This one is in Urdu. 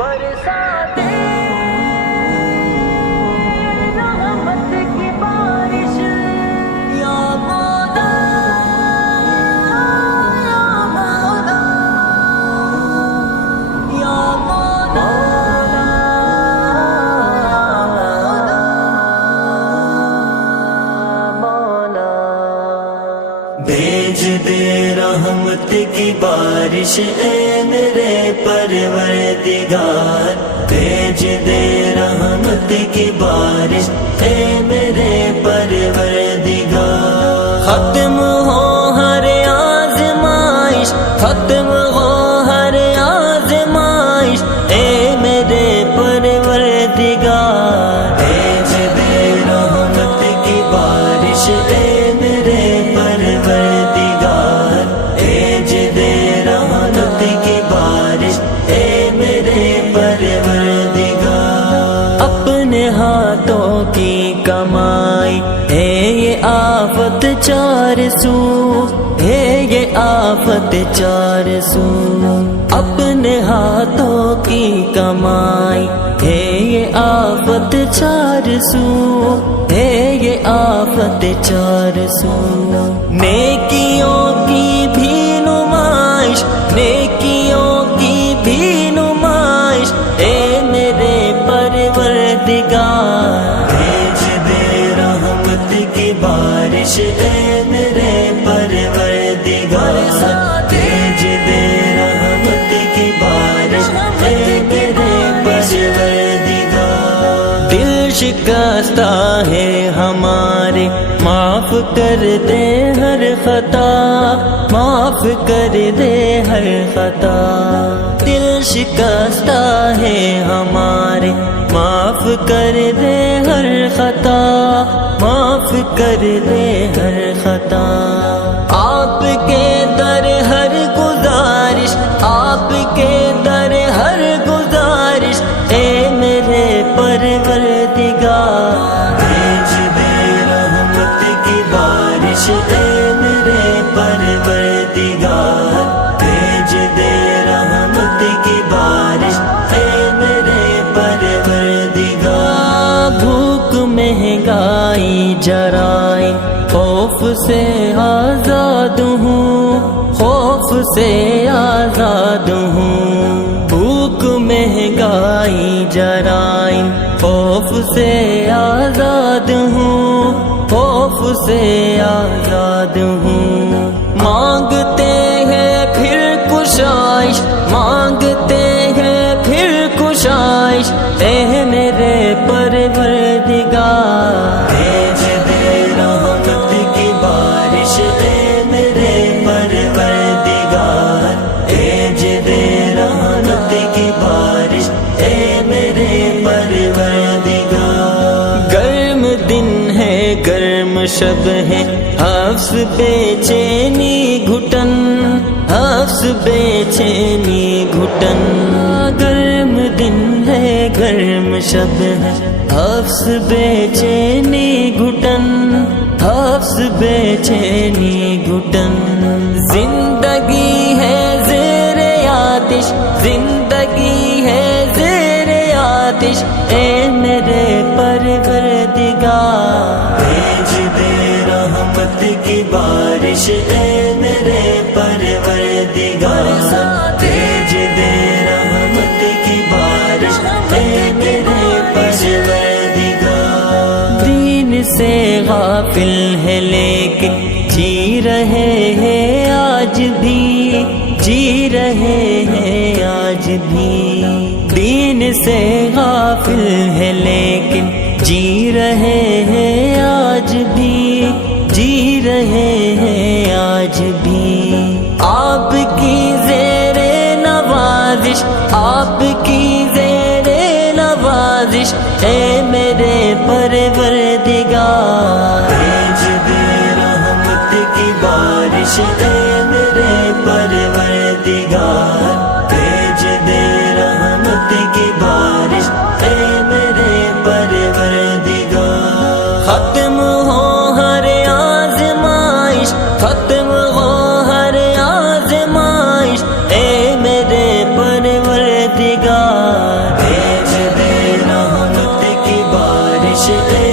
برسا دے رحمت کی بارش یا مولا یا مولا یا مولا مولا بھیج دے رحمت کی بارش اے میرے پروردگار، بھیج دے رحمت کی بارش اے میرے پروردگار۔ ختم ہو ہر آزمائش، ختم ہو ہر آزمائش اے میرے پروردگار، بھیج دے رحمت کی بارش اے میرے پروردگار، بھیج دے رحمت کی بارش اے میرے پروردگار۔ اپنے ہاتھوں کی کمائی ہے یہ آفت چار سو، ہے یہ آفت چار سو، اپنے ہاتھوں کی کمائی ہے یہ آفت چار سو، ہے یہ آفت چار سو۔ نیکیوں کی بھی نمائش، نیکیوں کی بھی نمائش اے میرے پروردگار، بھیج دے رحمت کی بارش اے میرے پروردگار، بھیج دے رحمت کی بارش اے میرے پروردگار۔ دل شکستہ ہے ہمارے، معاف کر دے ہر خطا، معاف کر دے ہر خطا۔ دل شکستہ ہے ہمارے، معاف کر دے ہر خطا، معاف کر دے ہر خطا۔ آپ کے در ہر گزارش، آپ کے در ہر گزارش اے میرے پروردگار، بھیج دے رحمت کی بارش اے میرے پروردگار، بھیج دے رحمت کی بارش اے میرے پروردگار۔ بھوک مہنگائی جرائم خوف سے آزاد ہوں، خوف سے آزاد ہوں، بھوک مہنگائی جرائم خوف سے آزاد ہوں، خوف سے آزاد ہوں۔ مانگتے ہیں پھر کشائش، مانگتے ہیں پھر کشائش اے میرے پروردگار، بھیج دے رحمت کی بارش اے میرے پروردگار، بھیج دے رحمت کی بارش اے میرے پروردگار۔ گرم دن ہے گرم شب ہے، حفظ بے چینی گھٹن، حفظ بے چینی گھٹن۔ گرم دن ہے گرم شب ہے، حفظ بے چینی گھٹن، حفظ بے چینی گھٹن۔ زندگی ہے زیر آتش، زندگی ہے زیر آتش اے میرے پروردگار، بھیج دے رحمت کی بارش اے میرے پروردگار، بھیج دے رحمت کی بارش اے میرے پروردگار۔ دین سے غافل ہے لیکن جی رہے ہیں آج بھی، جی رہے ہیں آج بھی۔ دین سے غافل ہے لیکن جی رہے ہیں آج بھی، جی رہے ہیں آج بھی۔ آپ کی زیر نوازش، آپ کی زیر نوازش اے میرے پروردگار، بھیج دے رحمت کی بارش اے میرے پروردگار، بھیج دے رحمت کی بارش اے میرے پروردگار۔ ختم ہو ہر آزمائش، ختم ہو ہر آزمائش اے میرے پروردگار۔ اے